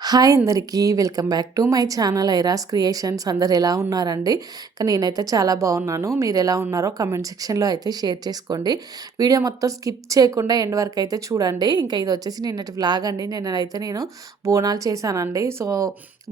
Hi అందరికీ welcome back to my channel ఐరాస్ creations. అందరు ఎలా ఉన్నారండి? నేనైతే చాలా బాగున్నాను. మీరు ఎలా ఉన్నారో కమెంట్ సెక్షన్లో అయితే షేర్ చేసుకోండి. వీడియో మొత్తం స్కిప్ చేయకుండా ఎండ్ వరకు అయితే చూడండి. ఇంకా ఇది వచ్చేసి నిన్నటి వ్లాగ్ అండి. నిన్నైతే నేను బోనాలు చేశానండి. సో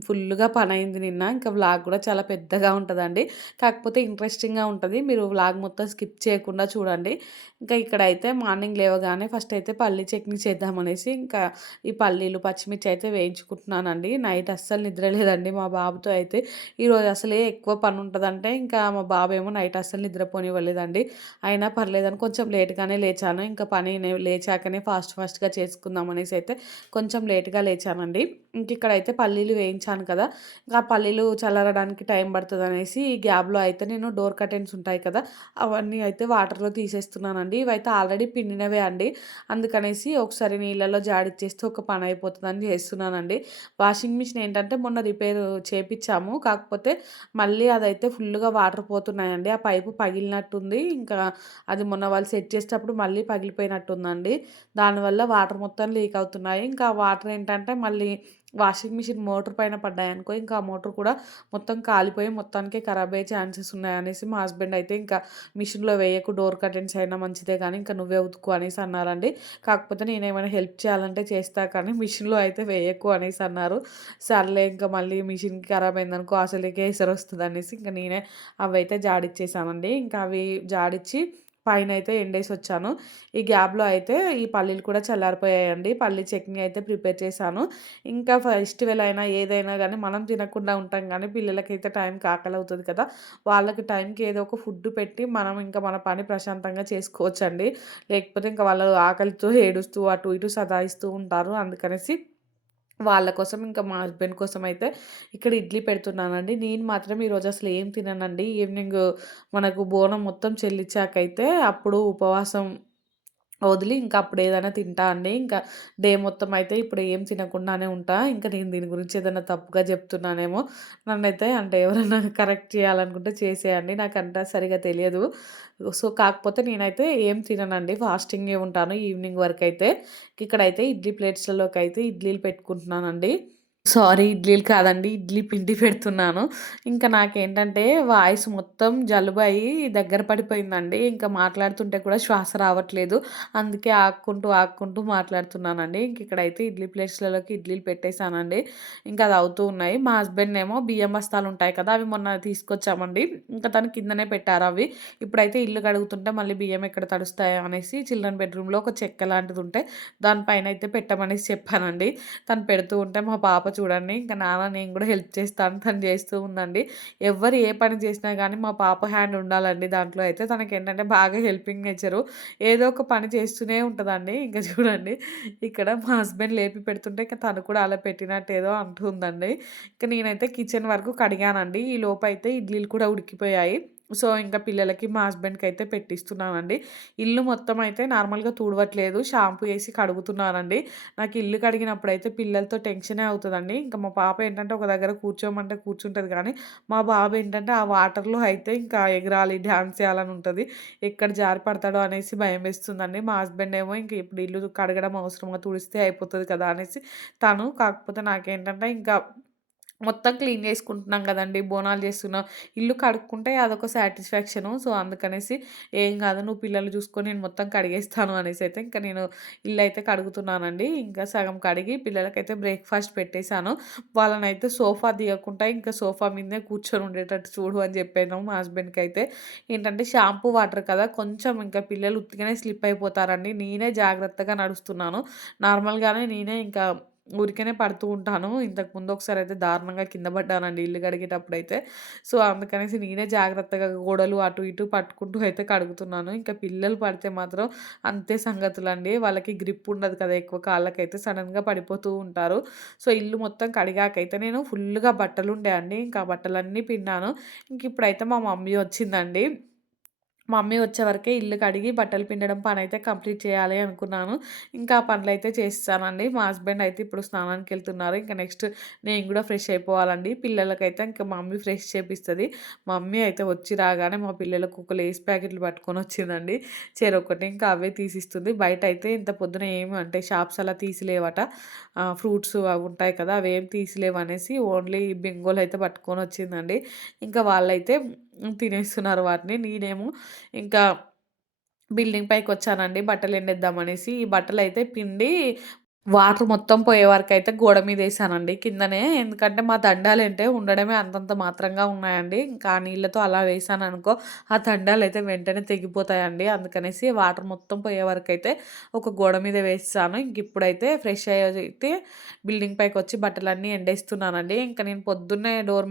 ఫుల్గా పని అయింది నిన్న. ఇంకా వ్లాగ్ కూడా చాలా పెద్దగా ఉంటుందండి, కాకపోతే ఇంట్రెస్టింగ్గా ఉంటుంది. మీరు వ్లాగ్ మొత్తం స్కిప్ చేయకుండా చూడండి. ఇంకా ఇక్కడైతే మార్నింగ్ లేవగానే ఫస్ట్ అయితే పల్లీ చట్నీ చేద్దామనేసి ఇంకా ఈ పల్లీలు పచ్చిమిర్చి అయితే వేయించుకుంటున్నానండి. నైట్ అస్సలు నిద్ర లేదండి మా బాబుతో అయితే. ఈరోజు అసలే ఎక్కువ పని ఉంటుందంటే ఇంకా మా బాబు ఏమో నైట్ అస్సలు నిద్రపోనివ్వలేదండి. అయినా పర్లేదని కొంచెం లేట్గానే లేచాను. ఇంకా పని లేచాకనే ఫాస్ట్గా చేసుకుందాం అనేసి అయితే కొంచెం లేట్గా లేచానండి. ఇంక ఇక్కడైతే పల్లీలు వేయించాను కదా, ఇంకా పల్లీలు చల్లరడానికి టైం పడుతుంది అనేసి ఈ గ్యాప్లో అయితే నేను డోర్ కర్టెన్స్ ఉంటాయి కదా, అవన్నీ అయితే వాటర్లో తీసేస్తున్నానండి. ఇవైతే ఆల్రెడీ పిండినవే అండి. అందుకనేసి ఒకసారి నీళ్ళలో జాడిచ్చేస్తే ఒక పని అయిపోతుందని చేస్తున్నానండి. వాషింగ్ మిషన్ ఏంటంటే మొన్న రిపేర్ చేపించాము, కాకపోతే మళ్ళీ అదైతే ఫుల్గా వాటర్ పోతున్నాయండి. ఆ పైపు పగిలినట్టుంది. ఇంకా అది మొన్న వాళ్ళు సెట్ చేసేటప్పుడు మళ్ళీ పగిలిపోయినట్టుందండి. దానివల్ల వాటర్ మొత్తం లీక్ అవుతున్నాయి. ఇంకా వాటర్ ఏంటంటే మళ్ళీ వాషింగ్ మిషన్ మోటార్ పైన పడ్డాయనుకో, ఇంకా ఆ మోటార్ కూడా మొత్తం కాలిపోయి మొత్తానికి ఖరాబ్ అయ్యే ఛాన్సెస్ ఉన్నాయనేసి మా హస్బెండ్ అయితే ఇంకా మిషన్లో వేయకు, డోర్ కర్టెన్స్ అయినా మంచిదే కానీ ఇంకా నువ్వే ఉతుకు అనేసి అన్నారండి. కాకపోతే నేనేమైనా హెల్ప్ చేయాలంటే చేస్తా కానీ మిషన్లో అయితే వేయకు అనేసి అన్నారు. సర్లే ఇంకా మళ్ళీ మిషన్కి ఖరాబ్ అయిందనుకో అసలుకే ఎసరు వస్తుంది అనేసి ఇంకా నేనే అవి అయితే జాడిచ్చేసానండి. ఇంకా అవి జాడిచ్చి పైన అయితే ఎండేసి వచ్చాను. ఈ గ్యాప్లో అయితే ఈ పల్లీలు కూడా చల్లారిపోయాయండి. పల్లీ చట్నీ అయితే ప్రిపేర్ చేశాను. ఇంకా ఫెస్టివల్ అయినా ఏదైనా కానీ మనం తినకుండా ఉంటాం కానీ పిల్లలకైతే టైంకి ఆకలి అవుతుంది కదా, వాళ్ళకి టైంకి ఏదో ఒక ఫుడ్ పెట్టి మనం ఇంకా మన పని ప్రశాంతంగా చేసుకోవచ్చండి. లేకపోతే ఇంకా వాళ్ళు ఆకలితో ఏడుస్తూ అటు ఇటు సతాయిస్తూ ఉంటారు. అందుకనేసి వాళ్ళ కోసం ఇంకా మా హస్బెండ్ కోసం అయితే ఇక్కడ ఇడ్లీ పెడుతున్నానండి. నేను మాత్రం ఈరోజు అసలు ఏం తిననండి. ఈవినింగ్ మనకు బోనం మొత్తం చెల్లించాకైతే అప్పుడు ఉపవాసం వదిలి ఇంకా అప్పుడు ఏదైనా తింటా అండి. ఇంకా డే మొత్తం అయితే ఇప్పుడు ఏం తినకుండానే ఉంటా. ఇంకా నేను దీని గురించి ఏదైనా తప్పుగా చెప్తున్నానేమో, నన్నైతే అంటే ఎవరైనా కరెక్ట్ చేయాలనుకుంటే చేసేయండి. నాకంతా సరిగ్గా తెలియదు. సో కాకపోతే నేనైతే ఏం తిననండి, ఫాస్టింగే ఉంటాను ఈవినింగ్ వరకైతే. ఇక్కడైతే ఇడ్లీ ప్లేట్స్‌లలోకి అయితే ఇడ్లీలు పెట్టుకుంటున్నానండి. సారీ, ఇడ్లీలు కాదండి. ఇడ్లీ పిండి పెడుతున్నాను. ఇంకా నాకేంటంటే వాయిస్ మొత్తం జలుబయ్యి దగ్గర పడిపోయిందండి. ఇంకా మాట్లాడుతుంటే కూడా శ్వాస రావట్లేదు. అందుకే ఆక్కుంటూ మాట్లాడుతున్నానండి. ఇంక ఇక్కడైతే ఇడ్లీ ప్లేట్స్‌లలోకి ఇడ్లీలు పెట్టేసానండి. ఇంకా అది అవుతూ ఉన్నాయి. మా హస్బెండ్ ఏమో బియ్యం బస్తాలు ఉంటాయి కదా, అవి మొన్న తీసుకొచ్చామండి. ఇంకా తను కిందనే పెట్టారు అవి. ఇప్పుడైతే ఇల్లు కడుగుతుంటే మళ్ళీ బియ్యం ఎక్కడ తడుస్తాయో అనేసి చిల్డ్రన్ బెడ్రూమ్‌లో ఒక చెక్క లాంటిది ఉంటే దానిపైన అయితే పెట్టమనేసి చెప్పానండి. తను పెడుతూ ఉంటే మా పాప చూడండి ఇంకా నాన్న నేను కూడా హెల్ప్ చేస్తాను తను చేస్తూ ఉందండి. ఎవ్వరు ఏ పని చేసినా కానీ మా పాప హ్యాండ్ ఉండాలండి దాంట్లో అయితే. తనకేంటంటే బాగా హెల్పింగ్ నేచరు. ఏదో ఒక పని చేస్తూనే ఉంటదండి. ఇంకా చూడండి ఇక్కడ మా హస్బెండ్ లేపి పెడుతుంటే ఇక తను కూడా అలా పెట్టినట్టు ఏదో అంటుందండి. ఇక నేనైతే కిచెన్ వరకు కడిగానండి. ఈ లోపైతే ఇడ్లీలు కూడా ఉడికిపోయాయి. సో ఇంకా పిల్లలకి మా హస్బెండ్‌కి అయితే పెట్టిస్తున్నానండి. ఇల్లు మొత్తం అయితే నార్మల్‌గా తుడవట్లేదు, షాంపూ ఏసి కడుగుతున్నానండి. నాకు ఇల్లు కడిగినప్పుడైతే పిల్లలతో టెన్షనే అవుతదండి. ఇంకా మా పాప ఏంటంటే ఒక దగ్గర కూర్చోమంటే కూర్చుంటది కానీ, మా బాబు ఏంటంటే ఆ వాటర్‌లో అయితే ఇంకా ఎగరాలి, డాన్స్ చేయాలని ఉంటది. ఎక్కడ జారి పడతాడో అనేసి భయమేస్తుందండి. మా హస్బెండ్ ఏమో ఇంక ఇప్పుడు ఇల్లు కడగడం అవసరమా, తుడిస్తే అయిపోతది కదా అనేసి తను. కాకపోతే నాకేంటంటే ఇంకా మొత్తం క్లీన్ చేసుకుంటున్నాం కదండీ, బోనాలు చేస్తున్నాం. ఇల్లు కడుక్కుంటే అదొక సాటిస్ఫాక్షను. సో అందుకనేసి ఏం కాదు నువ్వు పిల్లలు చూసుకొని నేను మొత్తం కడిగేస్తాను అనేసి అయితే ఇంకా నేను ఇల్లైతే కడుగుతున్నానండి. ఇంకా సగం కడిగి పిల్లలకైతే బ్రేక్‌ఫాస్ట్ పెట్టేసాను. వాళ్ళనైతే సోఫా తీయకుండా ఇంకా సోఫా మీదనే కూర్చొని ఉండేటట్టు చూడు అని చెప్పాను మా హస్బెండ్‌కైతే. ఏంటంటే షాంపూ వాటర్ కదా, కొంచెం ఇంకా పిల్లలు ఉత్తిగానే స్లిప్ అయిపోతారండి. నేనే జాగ్రత్తగా నడుస్తున్నాను. నార్మల్‌గానే నేనే ఇంకా ఊరికేనే పడుతూ ఉంటాను. ఇంతకుముందు ఒకసారి అయితే దారుణంగా కింద పడ్డానండి ఇల్లు కడిగేటప్పుడైతే. సో అందుకనేసి నేనే జాగ్రత్తగా గోడలు అటు ఇటు పట్టుకుంటూ అయితే కడుగుతున్నాను. ఇంకా పిల్లలు పడితే మాత్రం అంతే సంగతులండి. వాళ్ళకి గ్రిప్ ఉండదు కదా ఎక్కువ, కాళ్ళకైతే సడెన్‌గా పడిపోతూ ఉంటారు. సో ఇల్లు మొత్తం కడిగాకైతే నేను ఫుల్‌గా బట్టలుండే అండి. ఇంకా ఆ బట్టలన్నీ పిండాను. ఇంక ఇప్పుడైతే మా మమ్మీ వచ్చిందండి. మమ్మీ వచ్చే వరకే ఇల్లు కడిగి బట్టలు పిండడం పనైతే కంప్లీట్ చేయాలి అనుకున్నాను. ఇంకా ఆ పనులైతే చేసేసానండి. మా హస్బెండ్ అయితే ఇప్పుడు స్నానానికెళ్తున్నారు. ఇంకా నెక్స్ట్ నేను గూడా ఫ్రెష్ అయిపోవాలండి. పిల్లలకైతే ఇంకా మమ్మీ ఫ్రెష్ చేపిస్తది. మమ్మీ అయితే వచ్చి రాగానే మా పిల్లలకు ఒక లేస్ ప్యాకెట్లు పట్టుకొనొచ్చిందండి. చెరొకటి ఇంకా అవే తీసిస్తుంది. బయటైతే ఇంత పొద్దున ఏమి అంటే షాప్స్ అలా తీసిలేవట. ఫ్రూట్స్ అవి ఉంటాయి కదా! అవేం తీసిలేవనేసి ఓన్లీ బింగోలైతే పట్టుకొనొచ్చిందండి. ఇంకా వాళ్ళైతే తినేస్తున్నారు వాటిని. నేనేమో ఇంకా బిల్డింగ్ పైకొచ్చానండి బట్టలు ఎండేద్దామనేసి. ఈ బట్టలైతే పిండి వాటర్ మొత్తం పోయే వరకైతే గోడ మీదేశానండి కిందనే. ఎందుకంటే మా దండాలంటే ఉండడమే అంతంత మాత్రంగా ఉన్నాయండి. ఇంకా ఆ నీళ్ళతో అలా వేశాననుకో ఆ దండాలైతే వెంటనే తెగిపోతాయండి. అందుకనేసి వాటర్ మొత్తం పోయే వరకైతే ఒక గోడ మీద వేసేసాను. ఇంకిప్పుడైతే ఫ్రెష్ అయ్యి బిల్డింగ్ పైకొచ్చి బట్టలన్నీ ఎండేస్తున్నానండి. ఇంక నేను పొద్దున్నే డోర్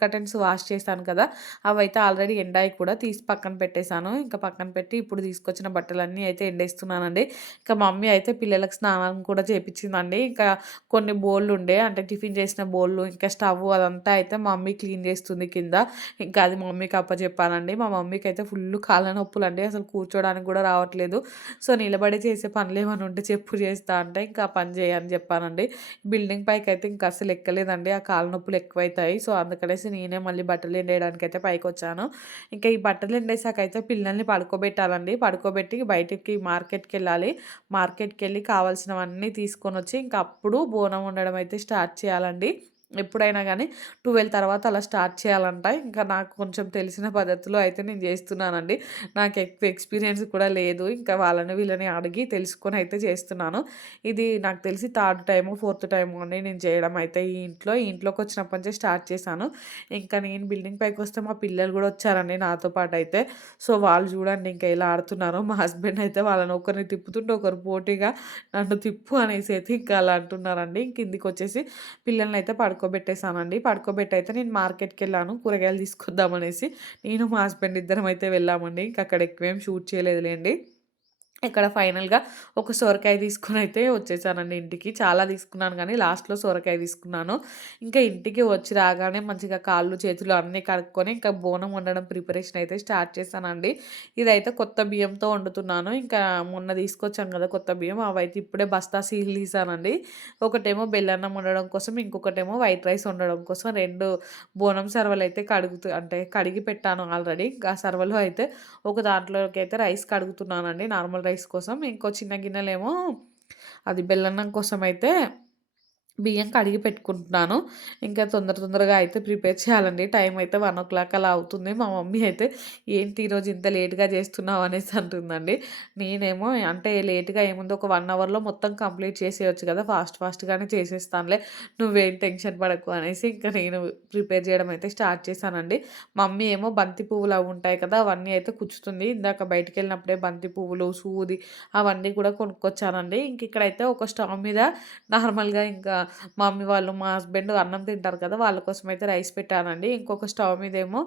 కర్టెన్స్ వాష్ చేశాను కదా! అవైతే ఆల్రెడీ ఎండాయి కూడా తీసి పక్కన పెట్టేశాను. ఇంకా పక్కన పెట్టి ఇప్పుడు తీసుకొచ్చిన బట్టలన్నీ అయితే ఎండేస్తున్నానండి. ఇంకా మమ్మీ అయితే పిల్లలకి స్నానం కూడా చేపిచ్చిందండి. ఇంకా కొన్ని బోళ్ళుండే అంటే టిఫిన్ చేసిన బోళ్ళు, ఇంకా స్టవ్ అదంతా అయితే మా మమ్మీ క్లీన్ చేస్తుంది కింద. ఇంకా అది మా మమ్మీకి అప్పజెప్పానండి. మా మమ్మీకైతే ఫుల్లు కాళ్ళ నొప్పులండి. అసలు కూర్చోడానికి కూడా రావట్లేదు. సో, నిలబడి చేసే పనులేమన్నా ఉంటే చెప్పు చేస్తా అంటే, ఇంకా ఆ పని చేయని చెప్పానండి. బిల్డింగ్ పైకైతే ఇంక అస్సలు ఎక్కలేదండి. ఆ కాళ్ళ నొప్పులు ఎక్కువైతాయి. సో, అందుకనేసి నేనే మళ్ళీ బట్టలు ఎండేయడానికైతే పైకొచ్చాను. ఇంకా ఈ బట్టలు ఎండేసాకైతే పిల్లల్ని పడుకోబెట్టాలండి. పడుకోబెట్టి బయటికి మార్కెట్‌కెళ్ళాలి. మార్కెట్‌కెళ్ళి కావాల్సినవన్నీ తీసుకొనొచ్చి ఇంక అప్పుడు బోనం వండడం అయితే స్టార్ట్ చేయాలండి. ఎప్పుడైనా గానీ 12 తర్వాత అలా స్టార్ట్ చేయాలంట. ఇంకా నాకు కొంచెం తెలిసిన పద్ధతిలో అయితే నేను జేస్తున్నానండి. నాకు ఎక్కువ ఎక్స్‌పీరియన్స్ కూడా లేదు. ఇంకా వాళ్ళని వీళ్ళని అడిగి తెలుసుకొని అయితే చేస్తున్నాను. ఇది నాకు తెలిసి థర్డ్ టైమో, ఫోర్త్ టైమో అండి నేను చేయడం అయితే ఈ ఇంట్లో. ఈ ఇంట్లోకొచ్చినప్పటి నుంచే స్టార్ట్ చేశాను. ఇంకా నేను బిల్డింగ్ పైకొస్తే మా పిల్లలు గూడా వచ్చారండి నాతో పాటయితే. సో, వాళ్ళు చూడండి ఇంకా ఎలా ఆడుతున్నారో. మా హస్బెండ్ అయితే వాళ్ళని ఒకరిని తిప్పుతుంటే ఒకరు పోటీగా నన్ను తిప్పు అనేసి అయితే ఇంకా అలా అంటున్నారండి. కిందికొచ్చేసి పిల్లల్నయితే పడుకోబెట్టేసానండి. పడుకోబెట్టయితే నేను మార్కెట్‌కెళ్ళాను కూరగాయలు తీసుకొద్దామనేసి. నేను మా హస్బెండ్ ఇద్దరం అయితే వెళ్ళామండి. ఇంక అక్కడ ఎక్కువేం షూట్ చేయలేదులెండి. ఇక్కడ ఫైనల్‌గా ఒక సొరకాయ తీసుకొనైతే వచ్చేసానండి ఇంటికి. చాలా తీసుకున్నాను గానీ లాస్ట్‌లో సొరకాయ తీసుకున్నాను. ఇంకా ఇంటికి వచ్చి రాగానే మంచిగా కాళ్ళు, చేతులు అన్నీ కడుక్కొని ఇంకా బోనం వండడం ప్రిపరేషన్ అయితే స్టార్ట్ చేశానండి. ఇదైతే కొత్త బియ్యంతో వండుతున్నాను. ఇంకా మొన్న తీసుకొచ్చాం కదా కొత్త బియ్యం అవైతే ఇప్పుడే బస్తా సీల్ తీశానండి. ఒకటేమో బెల్లన్నం వండడం కోసం, ఇంకొకటేమో వైట్ రైస్ వండడం కోసం 2 బోనం సర్వలైతే అంటే కడిగి పెట్టాను ఆల్రెడీ. ఇంకా ఆ సర్వలో అయితే ఒక దాంట్లోకైతే రైస్ కడుగుతున్నానండి నార్మల్ రైస్ కోసం. ఇంకో చిన్న గిన్నెలేమో అది బెల్లన్నం కోసమయితే బియ్యం కడిగి పెట్టుకుంటున్నాను. ఇంకా తొందరగా అయితే ప్రిపేర్ చేయాలండి. టైం అయితే 1:00 అలా అవుతుంది. మా మమ్మీ అయితే "ఏంటి ఈరోజు ఇంత లేట్‌గా చేస్తున్నావు" అనేసి అంటుందండి. నేనేమో అంటే లేట్‌గా ఏముంది ఒక 1 అవర్‌లో మొత్తం కంప్లీట్ చేసేయొచ్చు కదా! ఫాస్ట్‌గానే చేసేస్తానులే. నువ్వేం టెన్షన్ పడకు అనేసి ఇంకా నేను ప్రిపేర్ చేయడం అయితే స్టార్ట్ చేశానండి. మమ్మీ ఏమో బంతి పువ్వులు అవి ఉంటాయి కదా! అవన్నీ అయితే కుచ్చుతుంది. ఇందాక బయటికెళ్ళినప్పుడే బంతి పువ్వులు, సూది అవన్నీ కూడా కొనుక్కొచ్చానండి. ఇంక ఇక్కడైతే ఒక స్టవ్ మీద నార్మల్‌గా ఇంకా మా మమ్మీ వాళ్ళు, మా హస్బెండ్ అన్నం తింటారు కదా! వాళ్ళ కోసమయితే రైస్ పెట్టానండి. ఇంకొక స్టవ్ మీదేమో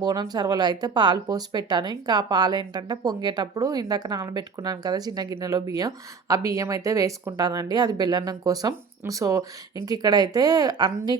బోనం సర్వలో అయితే పాలు పోసి పెట్టాను. ఇంకా ఆ పాలేంటంటే పొంగేటప్పుడు ఇందాక నానబెట్టుకున్నాను కదా! చిన్న గిన్నెలో బియ్యం, ఆ బియ్యం అయితే వేసుకుంటానండి. అది బెల్లన్నం కోసం. సో, ఇంకిక్కడైతే అన్ని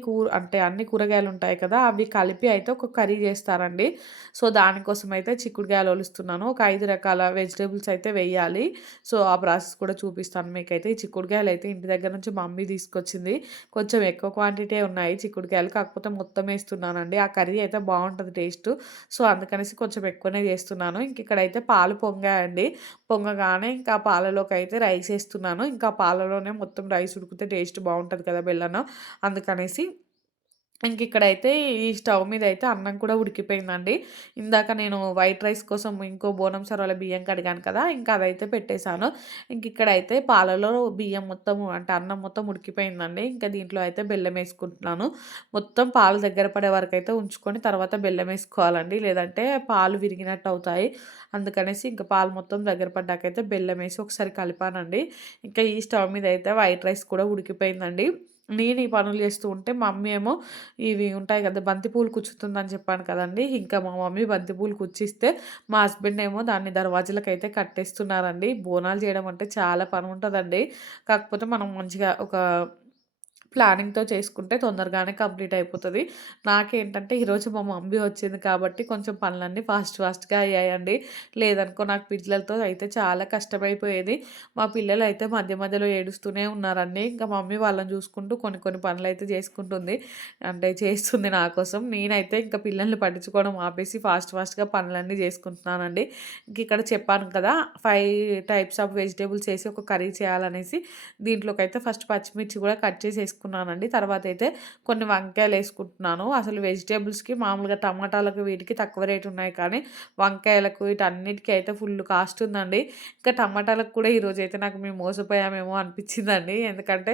కూరగాయలుంటాయి కదా! అవి కలిపి అయితే ఒక కర్రీ చేస్తారండి. సో, దానికోసమయితే చిక్కుడుగాయలు ఒలుస్తున్నాను. ఒక 5 రకాల వెజిటబుల్స్ అయితే వెయ్యాలి. సో, ఆ ప్రాసెస్ కూడా చూపిస్తాను మీకైతే. ఈ చిక్కుడుగాయలైతే ఇంటి దగ్గర నుంచి మమ్మీ తీసుకొచ్చింది. కొంచెం ఎక్కువ క్వాంటిటీయే ఉన్నాయి చిక్కుడుకాయలు. కాకపోతే మొత్తం ఏస్తున్నానండి. ఆ కర్రీ అయితే బావుంటది టేస్టు. సో, అందుకనేసి కొంచెం ఎక్కువనే చేస్తున్నాను. ఇంకిక్కడైతే పాలు పొంగాయండి. పొంగగానే ఇంకా ఆ పాలలోకైతే రైస్ ఏస్తున్నాను. ఇంకా ఆ పాలలోనే మొత్తం రైస్ ఉడికితే టేస్ట్ బావుంటది కదా! బెల్లన్నం. అందుకనేసి ఇంకిక్కడైతే ఈ స్టవ్ మీదయితే అన్నం కూడా ఉడికిపోయిందండి. ఇందాక నేను వైట్ రైస్ కోసం ఇంకో బోనం సర్వల బియ్యం కడిగాను కదా! ఇంకా అదైతే పెట్టేశాను. ఇంకిక్కడైతే పాలలో బియ్యం మొత్తం అంటే అన్నం మొత్తం ఉడికిపోయిందండి. ఇంకా దీంట్లో అయితే బెల్లమేసుకుంటున్నాను. మొత్తం పాలు దగ్గర పడే వరకైతే ఉంచుకొని తర్వాత బెల్లమేసుకోవాలండి. లేదంటే పాలు విరిగినట్టవుతాయి. అందుకనేసి ఇంక పాలు మొత్తం దగ్గర పడ్డాకైతే బెల్లమేసి ఒకసారి కలిపానండి. ఇంకా ఈ స్టవ్ మీదయితే వైట్ రైస్ కూడా ఉడికిపోయిందండి. నేను ఈ పనులు చేస్తూ ఉంటే మమ్మీ ఏమో ఇవి ఉంటాయి కదా! బంతి పూలు కుచ్చుతుందని చెప్పాను కదండీ! ఇంకా మా మమ్మీ బంతి పూలు కుచ్చిస్తే, మా హస్బెండ్ ఏమో దాన్ని దర్వాజాలకైతే కట్టేస్తున్నారండి. బోనాలు చేయడం అంటే చాలా పనుంటదండి. కాకపోతే మనం మంచిగా ఒక ప్లానింగ్‌తో చేసుకుంటే తొందరగానే కంప్లీట్ అయిపోతది. నాకేంటంటే ఈరోజు మా మమ్మీ వచ్చింది కాబట్టి కొంచెం పనులన్నీ ఫాస్ట్‌గా అయ్యాయండి. లేదనుకో నాకు పిల్లలతో అయితే చాలా కష్టమైపోయేది. మా పిల్లలైతే మధ్య మధ్యలో ఏడుస్తూనే ఉన్నారండి. ఇంకా మమ్మీ వాళ్ళని చూసుకుంటూ కొన్ని పనులైతే చేసుకుంటుంది. అంటే చేస్తుంది నా కోసం. నేనైతే ఇంకా పిల్లల్ని పట్టించుకోవడం ఆపేసి ఫాస్ట్‌గా పనులన్నీ చేసుకుంటున్నానండి. ఇంకిక్కడ చెప్పాను కదా! 5 టైప్స్ ఆఫ్ వెజిటబుల్స్ ఏసి ఒక కర్రీ చేయాలనేసి దీంట్లోకైతే ఫస్ట్ పచ్చిమిర్చి కూడా కట్ చేసి ఏసుకున్నానండి. తర్వాతయితే కొన్ని వంకాయలేసుకుంటున్నాను. అసలు వెజిటబుల్స్‌కి మామూలుగా టమాటాలకు వీటికి తక్కువ రేట్ ఉన్నాయి కానీ, వంకాయలకు వీటన్నిటికి అయితే ఫుల్ కాస్ట్ ఉందండి. ఇంకా టమాటాలకు కూడా ఈరోజైతే నాకు మేము మోసపోయామేమో అనిపించిందండి. ఎందుకంటే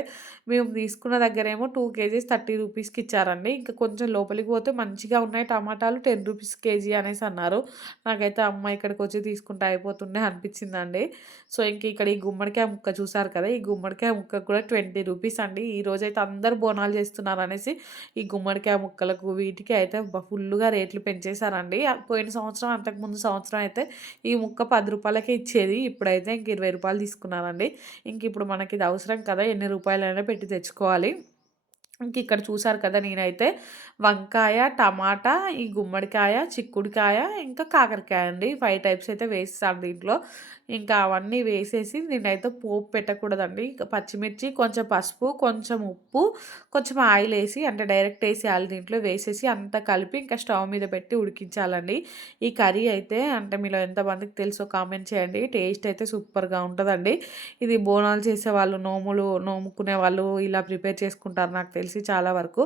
మేము తీసుకున్న దగ్గరేమో 2 కేజీస్ 30 రూపీస్‌కి ఇచ్చారండి. ఇంకా కొంచెం లోపలికి పోతే మంచిగా ఉన్నాయి టమాటాలు 10 రూపీస్ కేజీ అనేసి అన్నారు. నాకైతే అమ్మ ఇక్కడికొచ్చి తీసుకుంటే అయిపోతుండే అనిపించిందండి. సో, ఇంక ఇక్కడ ఈ గుమ్మడికాయ ముక్క చూసారు కదా! ఈ గుమ్మడికాయ ముక్కకు కూడా 20 రూపీస్ అండి. ఈరోజైతే అందరూ బోనాలు చేస్తున్నారనేసి ఈ గుమ్మడికాయ ముక్కలకు వీటికి అయితే ఫుల్లుగా రేట్లు పెంచేశారండి. పోయిన సంవత్సరం, అంతకుముందు సంవత్సరం అయితే ఈ ముక్క రూ. 10కే ఇచ్చేది. ఇప్పుడైతే ఇంక రూ. 20 తీసుకున్నారండి. ఇంకిప్పుడు మనకిది అవసరం కదా! ఎన్ని రూపాయలైనా పెట్టి తెచ్చుకోవాలి. ఇంకిక్కడ చూసారు కదా! నేనైతే వంకాయ, టమాటా, ఈ గుమ్మడికాయ, చిక్కుడుకాయ, ఇంకా కాకరకాయ అండి. 5 టైప్స్ అయితే వేసేసాను దీంట్లో. ఇంకా అవన్నీ వేసేసి నేనైతే పోపు పెట్టకూడదండి. ఇక పచ్చిమిర్చి, కొంచెం పసుపు, కొంచెం ఉప్పు, కొంచెం ఆయిలేసి అంటే డైరెక్ట్ ఏసేయాలి దీంట్లో. వేసేసి అంతా కలిపి ఇంకా స్టవ్ మీద పెట్టి ఉడికించాలండి. ఈ కర్రీ అయితే అంటే మీలో ఎంతమందికి తెలుసో కామెంట్ చేయండి. టేస్ట్ అయితే సూపర్‌గా ఉంటదండి. ఇది బోనాలు చేసేవాళ్ళు, నోముకునే వాళ్ళు ఇలా ప్రిపేర్ చేసుకుంటారు నాకు తెలిసి చాలా వరకు.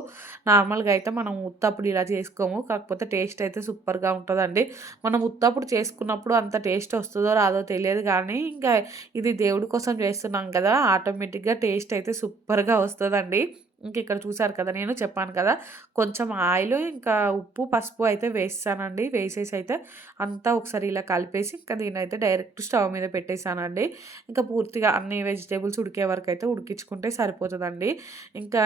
నార్మల్‌గా అయితే మనం ఉత్తప్పుడు ఇలా చేసుకోము. కాకపోతే టేస్ట్ అయితే సూపర్‌గా ఉంటదండి. మనం ఉత్తప్పుడు చేసుకున్నప్పుడు అంత టేస్ట్ వస్తదో రాదో తెలియదు గానీ, ఇంకా ఇది దేవుడి కోసం చేస్తున్నాం కదా! ఆటోమేటిక్‌గా టేస్ట్ అయితే సూపర్‌గా వస్తదండి. ఇంకిక్కడ చూసారు కదా! నేను చెప్పాను కదా! కొంచెం ఆయిలు, ఇంకా ఉప్పు, పసుపు అయితే వేసేసానండి. వేసేసి అయితే అంతా ఒకసారి ఇలా కలిపేసి ఇంకా దీన్నైతే డైరెక్ట్ స్టవ్ మీద పెట్టేసానండి. ఇంకా పూర్తిగా అన్ని వెజిటబుల్స్ ఉడికే వరకైతే ఉడికించుకుంటే సరిపోతదండి. ఇంకా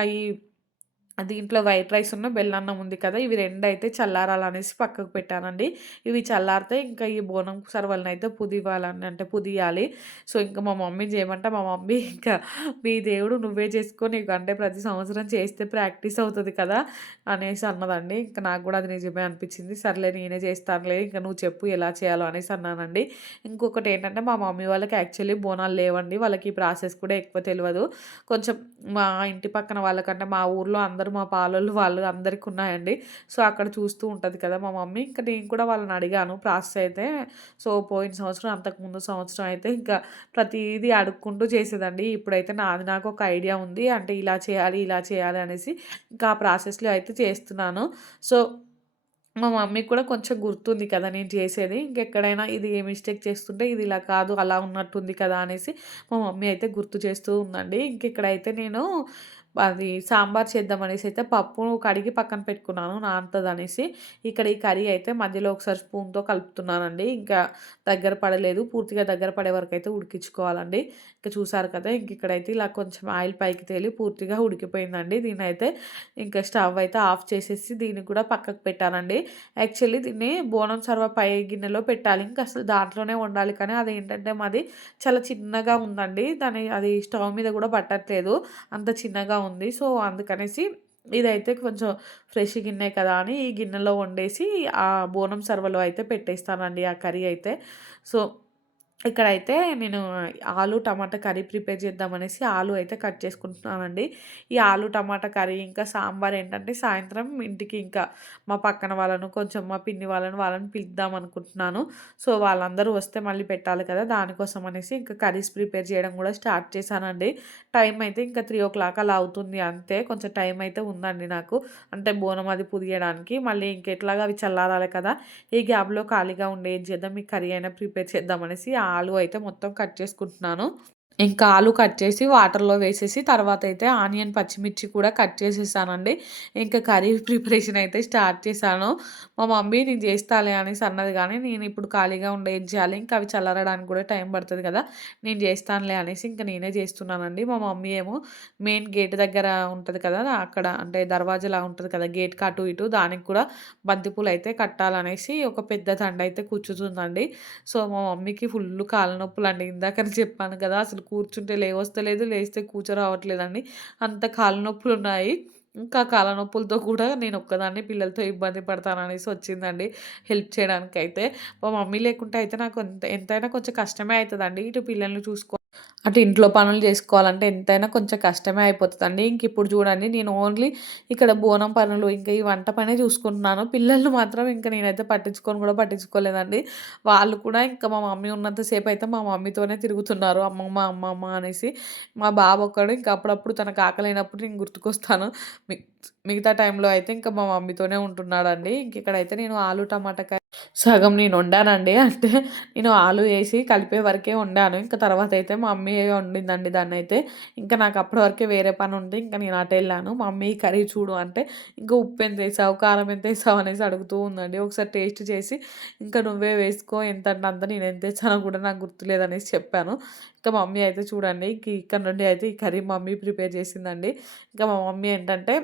దీంట్లో వైట్ రైస్ బెల్లన్నం ఉంది కదా! ఇవి 2 అయితే చల్లారాలనేసి పక్కకు పెట్టానండి. ఇవి చల్లారితే ఇంకా ఈ బోనం సర్వలనైతే పుదివ్వాలని అంటే పుదియాలి. సో, ఇంక మా మమ్మీని చేయమంటే మా మమ్మీ ఇంకా "మీ దేవుడు నువ్వే చేసుకో. నీకు అంటే ప్రతి సంవత్సరం చేస్తే ప్రాక్టీస్ అవుతది కదా!" అనేసి అన్నదండి. ఇంక నాకు గూడా అది నిజమే అనిపించింది. సర్లే నేనే చేస్తానులే ఇంక నువ్వు చెప్పు ఎలా చేయాలో అనేసి అన్నానండి. ఇంకొకటేంటంటే మా మమ్మీ వాళ్ళకి యాక్చువల్లీ బోనాలు లేవండి. వాళ్ళకి ఈ ప్రాసెస్ కూడా ఎక్కువ తెలవదు. కొంచెం మా ఇంటి పక్కన వాళ్ళకంటే మా ఊర్లో అందరూ మా పాలోళ్ళు వాళ్ళు అందరికున్నాయండి. సో, అక్కడ చూస్తూ ఉంటది కదా మా మమ్మీ. ఇంక నేను కూడా వాళ్ళని అడిగాను ప్రాసెస్ అయితే. సో, పోయిన సంవత్సరం, అంతకుముందు సంవత్సరం అయితే ఇంకా ప్రతీదీ అడుక్కుంటూ చేసేదండి. ఇప్పుడైతే నాకు ఒక ఐడియా ఉంది. అంటే ఇలా చేయాలి అనేసి ఇంకా ఆ ప్రాసెస్‌లో అయితే చేస్తున్నాను. సో, మా మమ్మీకి కూడా కొంచెం గుర్తుంది కదా నేను చేసేది. ఇంకెక్కడైనా ఇది ఏ మిస్టేక్ చేస్తుంటే ఇది ఇలా కాదు, అలా ఉన్నట్టుంది కదా అనేసి మా మమ్మీ అయితే గుర్తు చేస్తూ ఉందండి. ఇంకిక్కడైతే నేను అది సాంబార్ చేద్దామనేసి అయితే పప్పు కడిగి పక్కన పెట్టుకున్నాను నానుతదనేసి. ఇక్కడ ఈ కర్రీ అయితే మధ్యలో ఒకసారి స్పూన్‌తో కలుపుతున్నానండి. ఇంకా దగ్గర పడలేదు. పూర్తిగా దగ్గర పడే వరకైతే ఉడికించుకోవాలండి. ఇంక చూసారు కదా! ఇంకిక్కడైతే ఇలా కొంచెం ఆయిల్ పైకి తేలి పూర్తిగా ఉడికిపోయిందండి. దీన్నైతే ఇంకా స్టవ్ అయితే ఆఫ్ చేసేసి దీన్ని కూడా పక్కకు పెట్టానండి. యాక్చువల్లీ దీన్ని బోనం సర్వ పై గిన్నెలో పెట్టాలి. ఇంక అసలు దాంట్లోనే వండాలి కానీ అదేంటంటే మాది చాలా చిన్నగా ఉందండి. అది స్టవ్ మీద కూడా పట్టట్లేదు. అంత చిన్నగా ఉంది. సో, అందుకనేసి ఇదైతే కొంచెం ఫ్రెష్ గిన్నె కదా అని ఈ గిన్నెలో వండేసి ఆ బోనం సర్వలో అయితే పెట్టేస్తానండి ఆ కర్రీ అయితే. సో, ఇక్కడైతే నేను ఆలు, టమాటా కర్రీ ప్రిపేర్ చేద్దామనేసి ఆలు అయితే కట్ చేసుకుంటున్నానండి. ఈ ఆలు, టమాటా కర్రీ ఇంకా సాంబార్ ఏంటంటే సాయంత్రం ఇంటికి ఇంకా మా పక్కన వాళ్ళను, కొంచెం మా పిన్ని వాళ్ళని పిలుద్దాం అనుకుంటున్నాను. సో, వాళ్ళందరూ వస్తే మళ్ళీ పెట్టాలి కదా! దానికోసం అనేసి ఇంకా కర్రీస్ ప్రిపేర్ చేయడం కూడా స్టార్ట్ చేశానండి. టైం అయితే ఇంకా 3:00 అలా అవుతుంది అంతే. కొంచెం టైం అయితే ఉందండి నాకు. అంటే బోనం అది పుదియడానికి. మళ్ళీ ఇంకెట్లాగో అవి చల్లారాలి కదా! ఈ గ్యాప్‌లో ఖాళీగా ఉండి ఏం చేద్దాం, ఈ కర్రీ అయినా ప్రిపేర్ చేద్దామనేసి ఆలు అయితే మొత్తం కట్ చేసుకుంటున్నాను. ఇంకా ఆలు కట్ చేసి వాటర్‌లో వేసేసి తర్వాతయితే ఆనియన్, పచ్చిమిర్చి కూడా కట్ చేసేసానండి. ఇంకా కర్రీ ప్రిపరేషన్ అయితే స్టార్ట్ చేశాను. మా మమ్మీ నేను చేస్తాలే అనేసి అన్నది గానీ, నేనిప్పుడు ఖాళీగా ఉండి ఏం చేయాలి, ఇంకా అవి చల్లారడానికి కూడా టైం పడతది కదా! నేను చేస్తానులే అనేసి ఇంక నేనే చేస్తున్నానండి. మా మమ్మీ ఏమో మెయిన్ గేట్ దగ్గర ఉంటది కదా! అక్కడ అంటే దర్వాజాలా ఉంటది కదా! గేట్‌కి అటు ఇటు దానికి కూడా బంతిపూలయితే కట్టాలనేసి ఒక పెద్ద దండయితే కుచ్చుతుందండి. సో, మా మమ్మీకి ఫుల్లు కాళ్ళ నొప్పులండి. ఇందాకనే చెప్పాను కదా! అసలు కూర్చుంటే లేవస్తలేదు, లేస్తే కూర్చోరావట్లేదండి. అంత కాళ్ళ నొప్పులున్నాయి. ఇంకా కాళ్ళ నొప్పులతో కూడా నేను ఒక్కదాన్నే పిల్లలతో ఇబ్బంది పడతాననేసి వచ్చిందండి హెల్ప్ చేయడానికైతే. మా మమ్మీ లేకుంటే అయితే నాకు ఎంతైనా కొంచెం కష్టమే అయితదండి. ఇటు పిల్లల్ని అటు ఇంట్లో పనులు చేసుకోవాలంటే ఎంతైనా కొంచెం కష్టమే అయిపోతదండి. ఇంకిప్పుడు చూడండి నేను ఓన్లీ ఇక్కడ బోనం పనులు, ఇంకా ఈ వంట పనే చూసుకుంటున్నాను. పిల్లల్ని మాత్రం ఇంక నేనైతే పట్టించుకోలేదండి. వాళ్ళు కూడా ఇంకా మా మమ్మీ ఉన్నంత సేపయితే మా మమ్మీతోనే తిరుగుతున్నారు. అమ్మమ్మ, అమ్మమ్మ అనేసి. మా బాబొక్కడు ఇంక అప్పుడప్పుడు తనకు ఆకలైనప్పుడు నేను గుర్తుకొస్తాను. మి మిగతా టైంలో అయితే ఇంకా మా మమ్మీతోనే ఉంటున్నాడండి. ఇంకిక్కడైతే నేను ఆలు టమాటా సగం నేను వండానండి. అంటే నేను ఆలు ఏసి కలిపే వరకే వండాను. ఇంక తర్వాతయితే మా మమ్మీ వండిందండి దాన్నయితే. ఇంకా నాకు అప్పటి వరకే వేరే పనుంది. ఇంక నేను అటెళ్ళాను. "మమ్మీ కర్రీ చూడు" అంటే, "ఇంక ఉప్పెంతేసావు? కారం ఎంతేసావు?" అనేసి అడుగుతూ ఉందండి. ఒకసారి టేస్ట్ చేసి, "ఇంక నువ్వే వేసుకో ఎంతంటే అంత నేనెంతేసానో కూడా నాకు గుర్తులేదనేసి" చెప్పాను. ఇంకా మమ్మీ అయితే చూడండి ఇక్కడ నుండి అయితే ఈ కర్రీ మమ్మీ ప్రిపేర్ చేసిందండి. ఇంకా మా మమ్మీ ఏంటంటే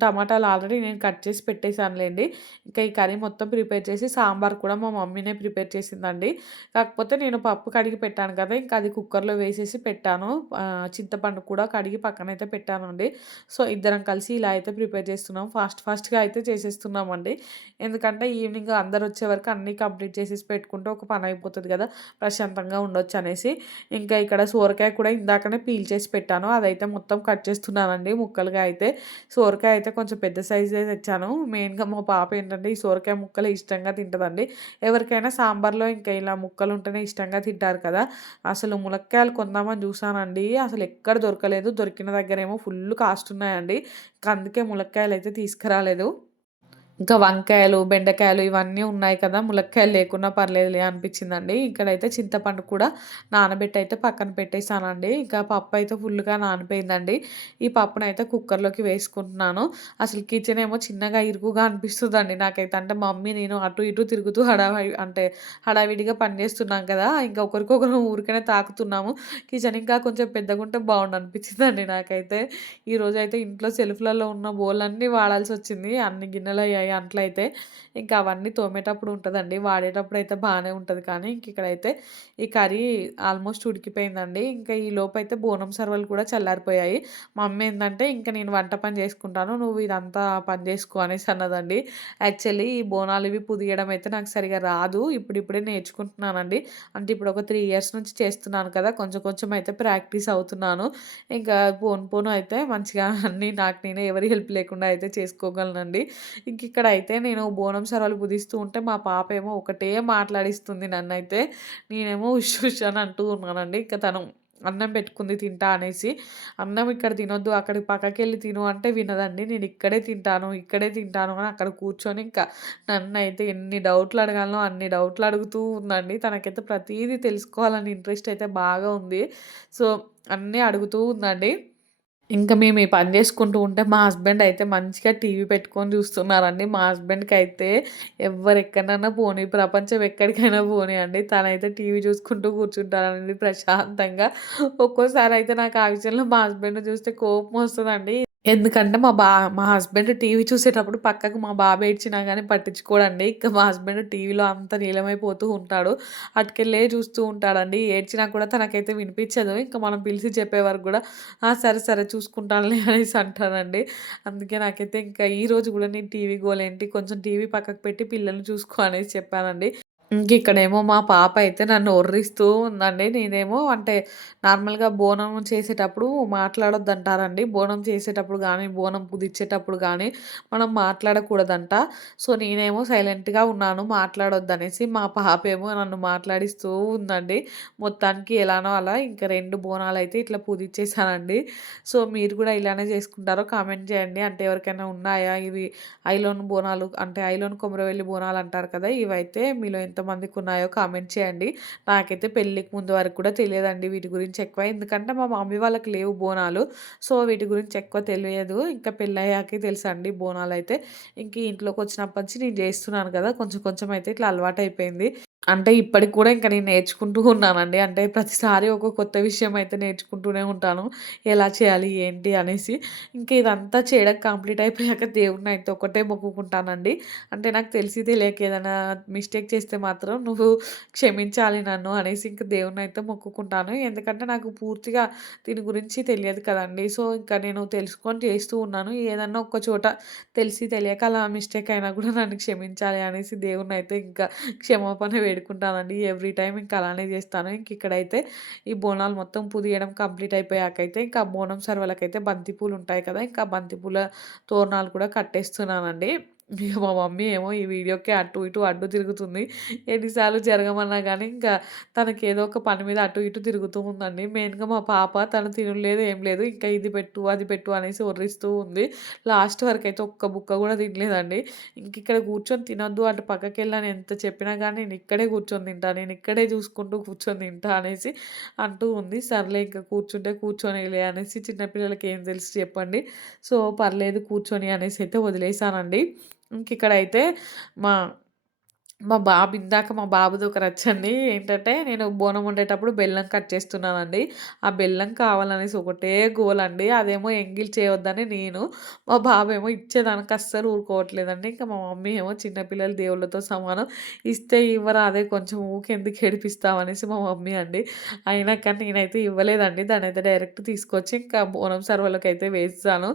టమాటాలు ఆల్రెడీ నేను కట్ చేసి పెట్టేసానులెండి. ఇంకా ఈ కర్రీ మొత్తం ప్రిపేర్ చేసి సాంబార్ కూడా మా మమ్మీనే ప్రిపేర్ చేసిందండి. కాకపోతే నేను పప్పు కడిగి పెట్టాను కదా! ఇంకా అది కుక్కర్‌లో వేసేసి పెట్టాను. చింతపండు కూడా కడిగి పక్కనైతే పెట్టానండి. సో, ఇద్దరం కలిసి ఇలా అయితే ప్రిపేర్ చేస్తున్నాం. ఫాస్ట్‌గా అయితే చేసేస్తున్నామండి. ఎందుకంటే ఈవినింగ్ అందరొచ్చే వరకు అన్నీ కంప్లీట్ చేసేసి పెట్టుకుంటే ఒక పని అయిపోతది కదా! ప్రశాంతంగా ఉండొచ్చనేసి. ఇంకా ఇక్కడ సోరకాయ కూడా ఇందాకనే పీల్ చేసి పెట్టాను. అదైతే మొత్తం కట్ చేస్తున్నానండి ముక్కలుగా అయితే. సోరకాయ అయితే కొంచెం పెద్ద సైజే తెచ్చాను. మెయిన్‌గా మా పాప ఏంటంటే ఈ సోరకాయ ముక్కలే ఇష్టంగా తింటదండి. ఎవరికైనా సాంబార్‌లో ఇంకా ఇలా ముక్కలుంటేనే ఇష్టంగా తింటారు కదా! అసలు ములక్కాయలు కొందామని చూసానండి. అసలు ఎక్కడ దొరకలేదు. దొరికిన దగ్గరేమో ఫుల్ కాస్ట్ ఉన్నాయండి. ఇంక అందుకే ములక్కాయలైతే తీసుకురాలేదు. ఇంకా వంకాయలు, బెండకాయలు ఇవన్నీ ఉన్నాయి కదా! ములక్కాయలు లేకున్నా పర్లేదులే అనిపించిందండి. ఇక్కడైతే చింతపండు కూడా నానబెట్టి అయితే పక్కన పెట్టేసానండి. ఇంకా పప్పు అయితే ఫుల్‌గా నానిపోయిందండి. ఈ పప్పునైతే కుక్కర్‌లోకి వేసుకుంటున్నాను. అసలు కిచెన్ ఏమో చిన్నగా ఇరుకుగా అనిపిస్తదండి నాకైతే. అంటే మా మమ్మీ నేను అటు ఇటు తిరుగుతూ హడావిడిగా పని చేస్తున్నాం కదా! ఇంకా ఒకరికొకరు ఊరికనే తాకుతున్నాము. కిచెన్ ఇంకా కొంచెం పెద్దగుంటే బావుండు అనిపించిందండి నాకైతే. ఈరోజైతే ఇంట్లో సెల్ఫ్‌లలో ఉన్న బోలన్నీ వాడాల్సొచ్చింది. అన్ని గిన్నెలయ్యాయి అంట్లయితే. ఇంకా అవన్నీ తోమేటప్పుడు ఉంటదండి. వాడేటప్పుడైతే బానే ఉంటది కానీ, ఇంకిక్కడైతే ఈ కర్రీ ఆల్మోస్ట్ ఉడికిపోయిందండి. ఇంకా ఈ లోపైతే బోనం సర్వలు కూడా చల్లారిపోయాయి. మా అమ్మ ఏందంటే, "ఇంక నేను వంట పని చేసుకుంటాను. నువ్వు ఇదంతా పని చేసుకో" అనేసి అన్నదండి. యాక్చువల్లీ ఈ బోనాలు ఇవి పుదియడం అయితే నాకు సరిగ్గా రాదు. ఇప్పుడిప్పుడే నేర్చుకుంటున్నానండి. అంటే ఇప్పుడు ఒక 3 ఇయర్స్ నుంచి చేస్తున్నాను కదా! కొంచెం కొంచెం అయితే ప్రాక్టీస్ అవుతున్నాను. ఇంకా పోను పోను అయితే మంచిగా అన్నీ నాకు నేనే ఎవరి హెల్ప్ లేకుండా అయితే చేసుకోగలనండి. ఇంకిక్కడైతే నేను బోనం సరళు పుదిస్తూ ఉంటే మా పాపేమో ఒకటే మాట్లాడిస్తుంది నన్నైతే. నేనేమో ఉష్ ఉష్ అని అంటూ ఉన్నానండి. ఇంక తను అన్నం పెట్టుకుంది తింటా అనేసి. అన్నం ఇక్కడ తినొద్దు అక్కడికి పక్కకెళ్ళి తిను అంటే వినదండి. నేను ఇక్కడే తింటాను, ఇక్కడే తింటాను అని అక్కడ కూర్చొని ఇంకా నన్నైతే ఎన్ని డౌట్లు అడగాలనో అన్ని డౌట్లు అడుగుతూ ఉందండి. తనకైతే ప్రతీదీ తెలుసుకోవాలని ఇంట్రెస్ట్ అయితే బాగా ఉంది. సో, అన్నీ అడుగుతూ ఉందండి. ఇంకా మేము ఈ పని చేసుకుంటూ ఉంటే మా హస్బెండ్ అయితే మంచిగా టీవీ పెట్టుకొని చూస్తున్నారండి. మా హస్బెండ్‌కైతే ఎవ్వరెక్కడనన్నా పోనీ, ప్రపంచం ఎక్కడికైనా పోనీయండి. తనైతే టీవీ చూసుకుంటూ కూర్చుంటారండి ప్రశాంతంగా. ఒక్కోసారయితే నాకు ఆ విషయంలో మా హస్బెండ్‌ని చూస్తే కోపమొస్తదండి. ఎందుకంటే మా హస్బెండ్ టీవీ చూసేటప్పుడు పక్కకు మా బాబు ఏడ్చినా గానీ పట్టించుకోడండి. ఇక మా హస్బెండ్ టీవీలో అంతా లీలమైపోతూ ఉంటాడు. అటుకెళ్ళే చూస్తూ ఉంటాడండి. ఏడ్చినా కూడా తనకైతే వినిపించదు. ఇంక మనం పిలిచి చెప్పే వరకు గూడా ఆ! సరే, సరే చూసుకుంటానులే అనేసి అంటానండి. అందుకే నాకైతే ఇంకా ఈరోజు గూడా నేను టీవీ గోలేంటి కొంచెం టీవీ పక్కకు పెట్టి పిల్లల్ని చూసుకో అనేసి చెప్పానండి. ఇంకిక్కడేమో మా పాప అయితే నన్ను ఒర్రిస్తూ ఉందండి. నేనేమో అంటే నార్మల్‌గా బోనం చేసేటప్పుడు మాట్లాడొద్దంటారండి. బోనం చేసేటప్పుడు గానీ, బోనం పుదిచ్చేటప్పుడు గానీ మనం మాట్లాడకూడదంట. సో, నేనేమో సైలెంట్‌గా ఉన్నాను మాట్లాడొద్దనేసి. మా పాపేమో నన్ను మాట్లాడిస్తూ ఉందండి. మొత్తానికి ఎలానో అలా ఇంక 2 బోనాలైతే ఇట్లా పూజిచ్చేసానండి. సో, మీరు గూడా ఇలానే చేసుకుంటారో కామెంట్ చేయండి. అంటే ఎవరికైనా ఉన్నాయా ఇవి ఐలోన్ బోనాలు అంటే ఐలోన్ కొమరవెల్లి బోనాలంటారు కదా! ఇవైతే మీలో ఎంతమందికున్నాయో కామెంట్ చేయండి. నాకైతే పెళ్ళికి ముందు వరకు కూడా తెలియదండి వీటి గురించి ఎక్కువ. ఎందుకంటే మా మమ్మీ వాళ్ళకి లేవు బోనాలు. సో, వీటి గురించి ఎక్కువ తెలియదు. ఇంకా పెళ్ళయ్యాకే తెలుసండి బోనాలైతే. ఇంక ఇంట్లోకొచ్చినప్పటి నుంచి నేను చేస్తున్నాను కదా! కొంచెం కొంచెం అయితే ఇట్లా అలవాటయిపోయింది. అంటే ఇప్పటికి కూడా ఇంక నేను నేర్చుకుంటూ ఉన్నానండి. అంటే ప్రతిసారి ఒక కొత్త విషయం అయితే నేర్చుకుంటూనే ఉంటాను. ఎలా చేయాలి? ఏంటి? అనేసి. ఇంక ఇదంతా చేయడం కంప్లీట్ అయిపోయాక దేవుడినైతే ఒకటే మొక్కుకుంటానండి. అంటే నాకు తెలిసి తెలియక ఏదైనా మిస్టేక్ చేస్తే మాత్రం నువ్వు క్షమించాలి నన్ను అనేసి ఇంక దేవుడినైతే మొక్కుకుంటాను. ఎందుకంటే నాకు పూర్తిగా దీని గురించి తెలియదు కదండీ. సో, ఇంకా నేను తెలుసుకొని చేస్తూ ఉన్నాను. ఏదన్నా ఒక్క చోట తెలిసి తెలియక అలా మిస్టేక్ అయినా కూడా నన్ను క్షమించాలి అనేసి దేవుడినైతే ఇంకా క్షమాపణ వేడుకుంటానండి. ఎవ్రీ టైమ్ ఇంక అలానే చేస్తాను. ఇంక ఇక్కడైతే ఈ బోనాలు మొత్తం పుదియడం కంప్లీట్ అయిపోయాకైతే ఇంకా బోనం సర్వలకైతే బంతి పూలు ఉంటాయి కదా! ఇంకా బంతి పూల తోరణాలు కూడా కట్టేస్తున్నానండి. ఇగ మా మమ్మీ ఏమో ఈ వీడియోకి అటు ఇటు అడ్డు తిరుగుతుంది. ఎన్నిసార్లు జరగమన్నా గానీ ఇంకా తనకేదో ఒక పని మీద అటు ఇటు తిరుగుతూ ఉందండి. మెయిన్‌గా మా పాప తను తినలేదు ఏం లేదు. ఇంకా ఇది పెట్టు, అది పెట్టు అనేసి ఒర్రిస్తూ ఉంది. లాస్ట్ వరకైతే ఒక్క బుక్క గూడా తినలేదండి. ఇంకిక్కడ కూర్చొని తినొద్దు అటు పక్కకెళ్ళని ఎంత చెప్పినా గానీ నేనిక్కడే కూర్చొని తింటా, నేనిక్కడే చూసుకుంటూ కూర్చొని తింటా అనేసి అంటూ ఉంది. సర్లే ఇంక కూర్చుంటే కూర్చొనీలే అనేసి చిన్న పిల్లలకి ఏం తెలుసు చెప్పండి. సో, పర్లేదు కూర్చొని అనేసైతే వదిలేసానండి. ఇంకిక్కడైతే మా మా బాబు ఇందాక మా బాబుది ఒక రచ్చండి. ఏంటంటే నేను బోనం వండేటప్పుడు బెల్లం కట్ చేస్తున్నానండి. ఆ బెల్లం కావాలనేసి ఒకటే గోలండి. అదేమో ఎంగిల్ చేయొద్దని నేను. మా బాబేమో ఇచ్చేదానికి అస్సలు ఊరుకోవట్లేదండి. ఇంకా మా మమ్మీ ఏమో చిన్న పిల్లలు దేవుళ్ళతో సమానం. ఇస్తే ఇవ్వరాదే కొంచెం ఊకెందుకు ఏడిపిస్తావు అనేసి మా మమ్మీ అండి. అయినా కానీ నేనైతే ఇవ్వలేదండి. దాన్నయితే డైరెక్ట్ తీసుకొచ్చి ఇంకా బోనం సర్వలోకైతే వేసేసాను.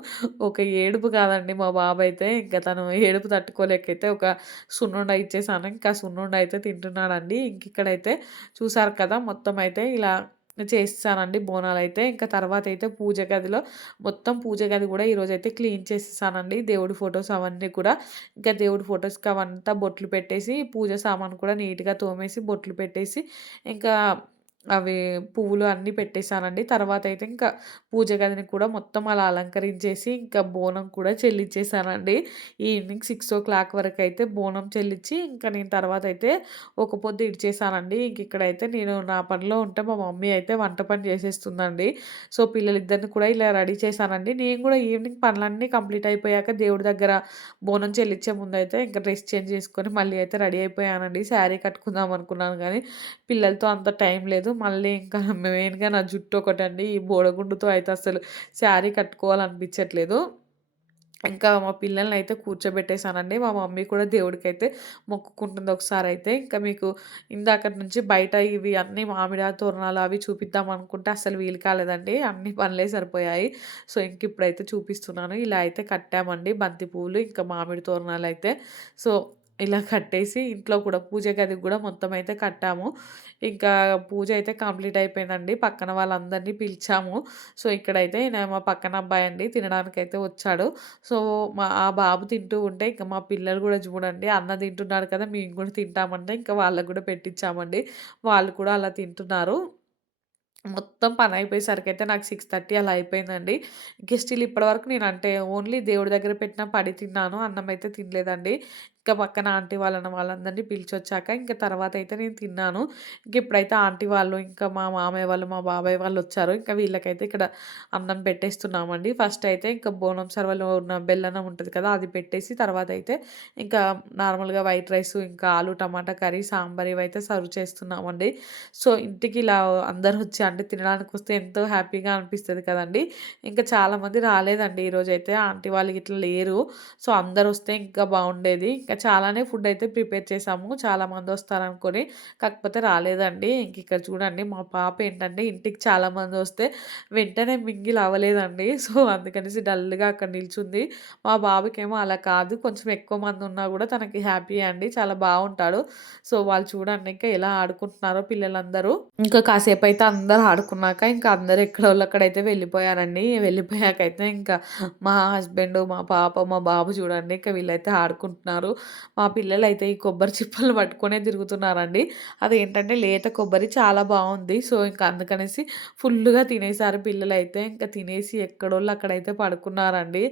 ఒక ఏడుపు కాదండి మా బాబైతే. ఇంక తను ఏడుపు తట్టుకోలేకైతే ఒక సున్నుండ ఇచ్చేసాను. ఇంకా సున్నుండ అయితే తింటున్నాడండి. ఇంకిక్కడైతే చూసారు కదా! మొత్తం అయితే ఇలా చేసేసానండి బోనాలైతే. ఇంకా తర్వాతయితే పూజ గదిలో మొత్తం పూజ గది గూడా ఈరోజైతే క్లీన్ చేసేసానండి. దేవుడి ఫోటోస్ అవన్నీ కూడా ఇంకా దేవుడి ఫోటోస్‌కి అవంతా బొట్లు పెట్టేసి, పూజ సామాను కూడా నీట్‌గా తోమేసి, బొట్లు పెట్టేసి, ఇంకా అవి పువ్వులు అన్నీ పెట్టేసానండి. తర్వాతయితే ఇంకా పూజ గదిని కూడా మొత్తం అలా అలంకరించేసి, ఇంకా బోనం కూడా చెల్లించేసానండి. ఈవినింగ్ 6:00 వరకైతే బోనం చెల్లించి, ఇంకా నేను తర్వాతయితే ఒక పొద్దు ఇడిచేసానండి. ఇంకిక్కడైతే నేను నా పనిలో ఉంటే మా మమ్మీ అయితే వంట పని చేసేస్తుందండి. సో, పిల్లలిద్దరిని కూడా ఇలా రెడీ చేశానండి. నేను కూడా ఈవినింగ్ పనులన్నీ కంప్లీట్ అయిపోయాక దేవుడి దగ్గర బోనం చెల్లించే ముందయితే ఇంకా డ్రెస్ చేంజ్ చేసుకొని మళ్ళీ అయితే రెడీ అయిపోయానండి. శారీ కట్టుకుందాం అనుకున్నాను గానీ, పిల్లలతో అంత టైం లేదు. మళ్ళీ ఇంకా మెయిన్‌గా నా జుట్టు ఒకటండి. ఈ బోడగుండుతో అయితే అసలు శారీ కట్టుకోవాలనిపించట్లేదు. ఇంకా మా పిల్లలనైతే కూర్చోబెట్టేసానండి. మా మమ్మీ కూడా దేవుడికైతే మొక్కుకుంటుంది ఒకసారయితే. ఇంకా మీకు ఇందాకటి నుంచి బయట ఇవి అన్నీ మామిడాకు తోరణాలు అవి చూపిద్దాం అనుకుంటే అస్సలు వీలు కాలేదండి. అన్ని పనులే సరిపోయాయి. సో, ఇంకిప్పుడైతే చూపిస్తున్నాను. ఇలా అయితే కట్టామండి బంతి పువ్వులు, ఇంకా మామిడి తోరణాలైతే. సో, ఇలా కట్టేసి ఇంట్లో కూడా పూజ గదికి గూడా మొత్తం అయితే కట్టాము. ఇంకా పూజ అయితే కంప్లీట్ అయిపోయిందండి. పక్కన వాళ్ళందరినీ పిలిచాము. సో, ఇక్కడైతే మా పక్కన అబ్బాయండి తినడానికైతే వచ్చాడు. సో, ఆ బాబు తింటూ ఉంటే ఇంక మా పిల్లలు గూడా చూడండి అన్న తింటున్నాడు కదా! మేము గూడా తింటామంటే ఇంకా వాళ్ళకి గూడా పెట్టిచ్చామండి. వాళ్ళు కూడా అలా తింటున్నారు. మొత్తం పనయిపోయేసరికైతే నాకు 6:30 అలా అయిపోయిందండి. ఇంక స్టిల్ ఇప్పటివరకు నేనంటే ఓన్లీ దేవుడి దగ్గర పెట్టిన పడి తిన్నాను. అన్నమైతే తినలేదండి. ఇంకా పక్కన ఆంటీ వాళ్ళందరిని పిలిచొచ్చాక ఇంక తర్వాతయితే నేను తిన్నాను. ఇప్పుడైతే ఆంటీ వాళ్ళు, ఇంకా మా మామయ్య వాళ్ళు, మా బాబాయ్ వాళ్ళొచ్చారు. ఇంకా వీళ్ళకైతే ఇక్కడ అన్నం పెట్టేస్తున్నామండి. ఫస్ట్ అయితే ఇంకా బోనం సర్వలో ఉన్న బెల్లన్నం ఉంటది కదా! అది పెట్టేసి తర్వాతయితే ఇంకా నార్మల్‌గా వైట్ రైసు, ఇంకా ఆలు టమాటా కర్రీ, సాంబార్ ఇవైతే సర్వ్ చేస్తున్నామండి. సో, ఇంటికి ఇలా అందరొచ్చి అంటే తినడానికొస్తే ఎంతో హ్యాపీగా అనిపిస్తది కదండీ! ఇంకా చాలామంది రాలేదండి ఈరోజైతే. ఆంటీ వాళ్ళు గిట్ల లేరు. సో, అందరొస్తే ఇంకా బావుండేది. ఇంకా చాలానే ఫుడ్ అయితే ప్రిపేర్ చేశాము. చాలామందొస్తారనుకోని. కాకపోతే రాలేదండి. ఇంకిక్కడ చూడండి మా పాప ఏంటంటే ఇంటికి చాలామందొస్తే వెంటనే మింగిల్ అవ్వలేదండి. సో, అందుకనేసి డల్‌గా అక్కడ నిల్చుంది. మా బాబుకేమో అలా కాదు. కొంచెం ఎక్కువ మందున్నా గూడా తనకి హ్యాపీయే అండి. చాలా బావుంటాడు. సో, వాళ్ళు చూడండి ఇంకా ఎలా ఆడుకుంటున్నారో పిల్లలందరూ. ఇంకా కాసేపయితే అందరూ ఆడుకున్నాక ఇంకా అందరూ ఎక్కడోళ్ళక్కడైతే వెళ్ళిపోయారండి. వెళ్ళిపోయాకైతే ఇంకా మా హస్బెండు, మా పాప, మా బాబు చూడండి ఇంకా వీళ్ళైతే ఆడుకుంటున్నారు. మా పిల్లలైతే ఈ కొబ్బరి చిప్పలు పట్టుకొనే తిరుగుతున్నారండి. అదేంటంటే లేత కొబ్బరి చాలా బావుంది. సో, ఇంక అందుకనేసి ఫుల్లుగా తినేసారు పిల్లలైతే. ఇంకా తినేసి ఎక్కడోళ్ళు అక్కడైతే పడుకున్నారండి.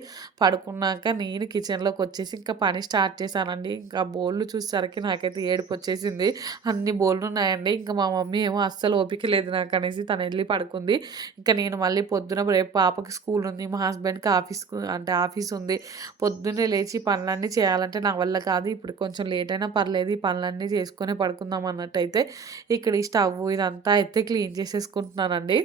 పడుకున్నాక నేను కిచెన్‌లోకొచ్చేసి ఇంకా పని స్టార్ట్ చేశానండి. ఇంకా బోళ్ళు చూసేసరికి నాకైతే ఏడుపొచ్చేసింది. అన్ని బోళ్ళున్నాయండి. ఇంక మా మమ్మీ ఏమో అస్సలు ఓపిక లేదు నాకనేసి తనెళ్ళి పడుకుంది. ఇంక నేను మళ్ళీ పొద్దున రేపు పాపకి స్కూలుంది. మా హస్బెండ్‌కి ఆఫీసుంది. పొద్దున్నే లేచి పనులన్నీ చేయాలంటే నా వల్ల కాదు. ఇప్పుడు కొంచెం లేట్ అయినా పర్లేదు. ఈ పనులన్నీ చేసుకొనే పడుకుందాం అన్నట్టయితే ఇక్కడ ఈ స్టవ్వు ఇదంతా అయితే క్లీన్ చేసేసుకుంటున్నానండి.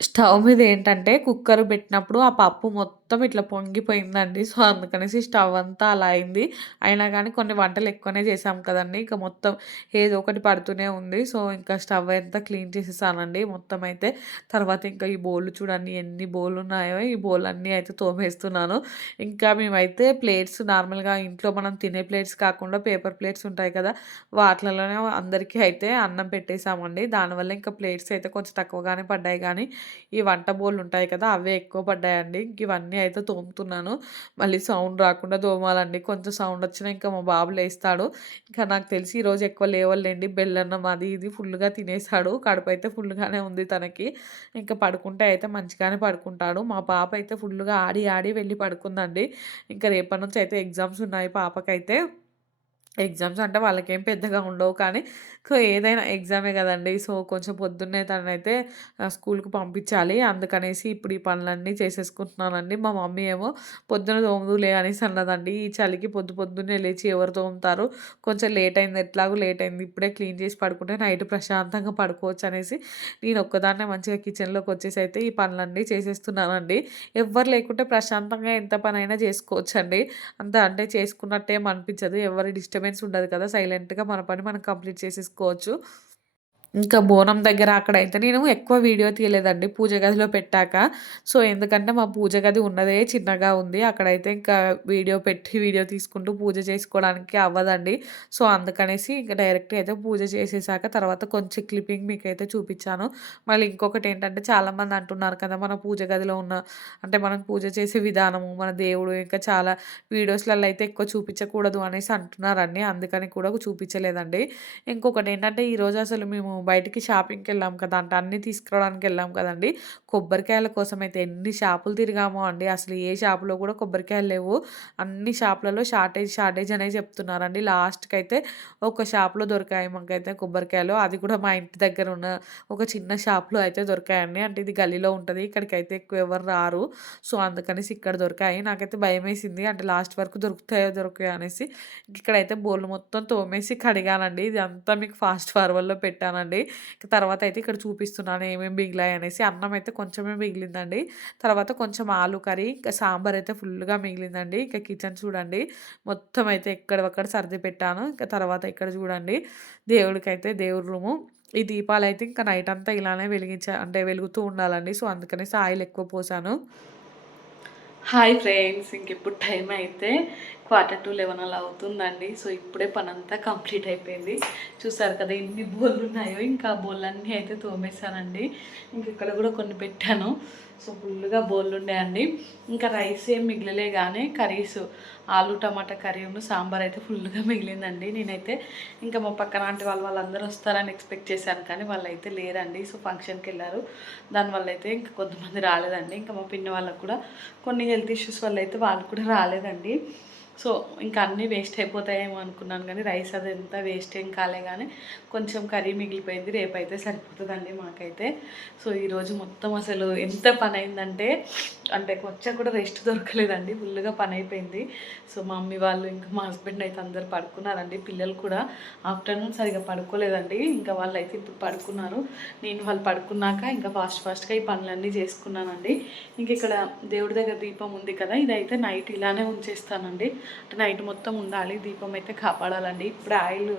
స్టవ్ మీద ఏంటంటే కుక్కర్ పెట్టినప్పుడు ఆ పప్పు మొత్తం ఇట్లా పొంగిపోయిందండి. సో, అందుకనేసి స్టవ్ అంతా అలా అయింది. అయినా కానీ కొన్ని వంటలు ఎక్కువనే చేసాం కదండీ! ఇక మొత్తం ఏదో ఒకటి పడుతూనే ఉంది. సో, ఇంకా స్టవ్ అంతా క్లీన్ చేసేసానండి మొత్తం అయితే. తర్వాత ఇంకా ఈ బౌల్‌లు చూడండి ఎన్ని బౌల్‌లున్నాయో, ఈ బౌల్‌లన్నీ అయితే తోమేస్తున్నాను. ఇంకా మేమైతే ప్లేట్స్ నార్మల్‌గా ఇంట్లో మనం తినే ప్లేట్స్ కాకుండా పేపర్ ప్లేట్స్ ఉంటాయి కదా! వాటిలలోనే అందరికీ అయితే అన్నం పెట్టేసామండి. దానివల్ల ఇంకా ప్లేట్స్ అయితే కొంచెం తక్కువగానే పడ్డాయి గానీ, ఈ వంట బౌల్‌లుంటాయి కదా! అవే ఎక్కువ పడ్డాయండి. ఇంక ఇవన్నీ అయితే తోముతున్నాను. మళ్ళీ సౌండ్ రాకుండా తోమాలండి. కొంచెం సౌండ్ వచ్చినా ఇంకా మా బాబు లేస్తాడు. ఇంకా నాకు తెలిసి ఈరోజు ఎక్కువ లేవడులెండి. బెల్లన్నం అది ఇది ఫుల్‌గా తినేసాడు. కడుపైతే ఫుల్‌గానే ఉంది తనకి. ఇంకా పడుకుంటే అయితే మంచిగానే పడుకుంటాడు. మా పాప అయితే ఫుల్‌గా ఆడి ఆడి వెళ్ళి పడుకుందండి. ఇంకా రేపటి నుంచి అయితే ఎగ్జామ్స్ ఉన్నాయి పాపకైతే. ఎగ్జామ్స్ అంటే వాళ్ళకేం పెద్దగా ఉండవు కానీ, ఏదైనా ఎగ్జామే గదండీ! సో, కొంచెం పొద్దున్నే తననైతే స్కూలుకి పంపించాలి. అందుకనేసి ఇప్పుడు ఈ పనులన్నీ చేసేసుకుంటున్నానండి. మా మమ్మీ ఏమో పొద్దున తోముదువులే అనేసి అన్నదండి. ఈ చలికి పొద్దున్నే లేచి ఎవరు తోముతారు? కొంచెం లేట్ అయింది ఎట్లాగో లేట్ అయింది. ఇప్పుడే క్లీన్ చేసి పడుకుంటే నైట్ ప్రశాంతంగా పడుకోవచ్చు అనేసి నేను ఒక్కదాన్నే మంచిగా కిచెన్‌లోకి వచ్చేసి అయితే ఈ పనులన్నీ చేసేస్తున్నానండి. ఎవ్వరు లేకుంటే ప్రశాంతంగా ఎంత పనైనా చేసుకోవచ్చండి. అంత అంటే చేసుకున్నట్టేం అనిపించదు. ఎవరి డిస్టర్బెన్స్ ఉండదు కదా! సైలెంట్‌గా మన పని మనం కంప్లీట్ చేసేసుకోవచ్చు. ఇంకా బోనం దగ్గర అక్కడైతే నేను ఎక్కువ వీడియో తీయలేదండి పూజ గదిలో పెట్టాక. సో, ఎందుకంటే మా పూజ గది ఉన్నదే చిన్నగా ఉంది. అక్కడైతే ఇంకా వీడియో తీసుకుంటూ పూజ చేసుకోవడానికి అవ్వదండి. సో, అందుకనేసి ఇంక డైరెక్ట్‌గా అయితే పూజ చేసేసాక తర్వాత కొంచెం క్లిప్పింగ్ మీకైతే చూపిచ్చాను. మళ్ళీ ఇంకొకటేంటంటే చాలామంది అంటున్నారు కదా! మన పూజ గదిలో ఉన్న అంటే మనం పూజ చేసే విధానము, మన దేవుడు ఇంకా చాలా వీడియోస్‌లలో అయితే ఎక్కువ చూపించకూడదు అనేసి అంటున్నారండి. అందుకని కూడా చూపించలేదండి. ఇంకొకటేంటంటే ఈరోజు అసలు మేము బయటికి షాపింగ్‌కెళ్ళాం కదా! అంటే అన్నీ తీసుకురావడానికెళ్ళాం కదండీ! కొబ్బరికాయల కోసమైతే ఎన్ని షాపులు తిరిగామో అండి. అసలు ఏ షాపులో కూడా కొబ్బరికాయలు లేవు. అన్ని షాపులలో షార్టేజ్ అనే చెప్తున్నారండి. లాస్ట్‌కైతే ఒక షాప్‌లో దొరికాయి మాకైతే కొబ్బరికాయలు. అది కూడా మా ఇంటి దగ్గర ఉన్న ఒక చిన్న షాప్‌లో అయితే దొరికాయండి. అంటే ఇది గల్లీలో ఉంటది. ఇక్కడికైతే ఎక్కువ ఎవరు రారు. సో, అందుకనేసి ఇక్కడ దొరికాయి. నాకైతే భయమేసింది. అంటే లాస్ట్ వరకు దొరుకుతాయో అనేసి. ఇక్కడైతే బోళ్ళు మొత్తం తోమేసి కడిగానండి. ఇదంతా మీకు ఫాస్ట్ ఫార్వర్డ్‌లో పెట్టానండి. తర్వాత అయితే ఇక్కడ చూపిస్తున్నాను ఏమేమి మిగిలాయనేసి. అన్నం అయితే కొంచెమే మిగిలిందండి. తర్వాత కొంచెం ఆలు కర్రీ, ఇంకా సాంబార్ అయితే ఫుల్‌గా మిగిలిందండి. ఇంకా కిచెన్ చూడండి మొత్తం అయితే ఎక్కడివక్కడ సర్ది పెట్టాను. ఇంకా తర్వాత ఇక్కడ చూడండి దేవుడికైతే దేవుడి రూము. ఈ దీపాలైతే ఇంకా నైట్ అంతా ఇలానే అంటే వెలుగుతూ ఉండాలండి. సో, అందుకనేసి ఆయిల్ ఎక్కువ పోసాను. హాయ్ ఫ్రెండ్స్, ఇంకిప్పుడు టైం అయితే 11:45 అలా అవుతుందండి. సో, ఇప్పుడే పనంతా కంప్లీట్ అయిపోయింది. చూసారు కదా ఎన్ని బోళ్ళున్నాయో. ఇంకా ఆ బోళ్ళన్నీ అయితే తోమేశానండి. ఇక్కడ కూడా కొన్ని పెట్టాను. సో, ఫుల్‌గా బోళ్ళుండాయండి. ఇంకా రైస్ ఏం మిగలలే కానీ కర్రీస్ ఆలు టమాటా కర్రీను సాంబార్ అయితే ఫుల్‌గా మిగిలిందండి. నేనైతే ఇంకా మా పక్కన ఆంటీ వాళ్ళందరూ వస్తారని ఎక్స్పెక్ట్ చేశాను కానీ వాళ్ళైతే లేరండి. సో, ఫంక్షన్కి వెళ్ళారు. దానివల్ల అయితే ఇంకా కొంతమంది రాలేదండి. ఇంకా మా పిన్ని వాళ్ళకు కూడా కొన్ని హెల్త్ ఇష్యూస్ వల్ల అయితే వాళ్ళు కూడా రాలేదండి. సో, ఇంకా అన్నీ వేస్ట్ అయిపోతాయేమో అనుకున్నాను కానీ రైస్ అదంతా వేస్ట్ ఏం కాలే కానీ కొంచెం కర్రీ మిగిలిపోయింది. రేపైతే సరిపోతుందండి మాకైతే. సో, ఈరోజు మొత్తం అసలు ఎంత పని అయిందంటే అంటే కొంచెం కూడా రెస్ట్ దొరకలేదండి. ఫుల్‌గా పని అయిపోయింది. సో, మా మమ్మీ వాళ్ళు ఇంకా మా హస్బెండ్ అయితే అందరూ పడుకున్నారండి. పిల్లలు కూడా ఆఫ్టర్నూన్ సరిగ్గా పడుకోలేదండి. ఇంకా వాళ్ళైతే ఇప్పుడు పడుకున్నారు. నేను వాళ్ళు పడుకున్నాక ఇంకా ఫాస్ట్‌గా ఈ పనులన్నీ చేసుకున్నానండి. ఇంక ఇక్కడ దేవుడి దగ్గర దీపం ఉంది కదా! ఇదైతే నైట్ ఇలానే ఉంచేస్తానండి. అంటే నైట్ మొత్తం ఉండాలి. దీపం అయితే కాపాడాలండి. ఇప్పుడే ఆయిల్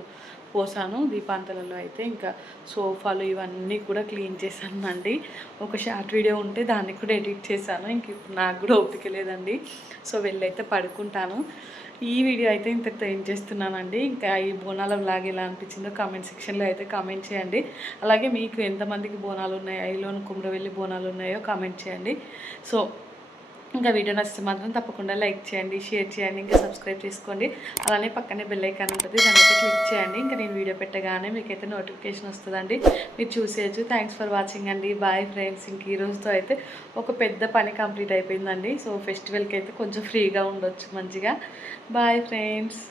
పోసాను దీపాంతలలో అయితే. ఇంకా సోఫాలు ఇవన్నీ కూడా క్లీన్ చేశానండి. ఒక షార్ట్ వీడియో ఉంటే దాన్ని కూడా ఎడిట్ చేశాను. ఇంక ఇప్పుడు నాకు కూడా ఓపిక లేదండి. సో, వెళ్ళైతే పడుకుంటాను. ఈ వీడియో అయితే ఇంతటితో ఏం చేస్తున్నానండి. ఇంకా ఈ బోనాల వ్లాగ్ ఎలా అనిపించిందో కామెంట్ సెక్షన్లో అయితే కామెంట్ చేయండి. అలాగే మీకు ఎంతమందికి బోనాలు ఉన్నాయో, ఐలోను కుమ్రవెల్లి బోనాలు ఉన్నాయో కామెంట్ చేయండి. సో, ఇంకా వీడియో నచ్చితే మాత్రం తప్పకుండా లైక్ చేయండి, షేర్ చేయండి, ఇంకా సబ్స్క్రైబ్ చేసుకోండి. అలానే పక్కనే బెల్ ఐకాన్ ఉంటుంది, దాన్ని అయితే క్లిక్ చేయండి. ఇంకా నేను వీడియో పెట్టగానే మీకైతే నోటిఫికేషన్ వస్తుందండి, మీరు చూసేయచ్చు. థ్యాంక్స్ ఫర్ వాచింగ్ అండి. Bye friends. ఇంక ఈ రోజుతో అయితే ఒక పెద్ద పని కంప్లీట్ అయిపోయిందండి. సో, ఫెస్టివల్కి అయితే కొంచెం ఫ్రీగా ఉండొచ్చు మంచిగా. Bye friends.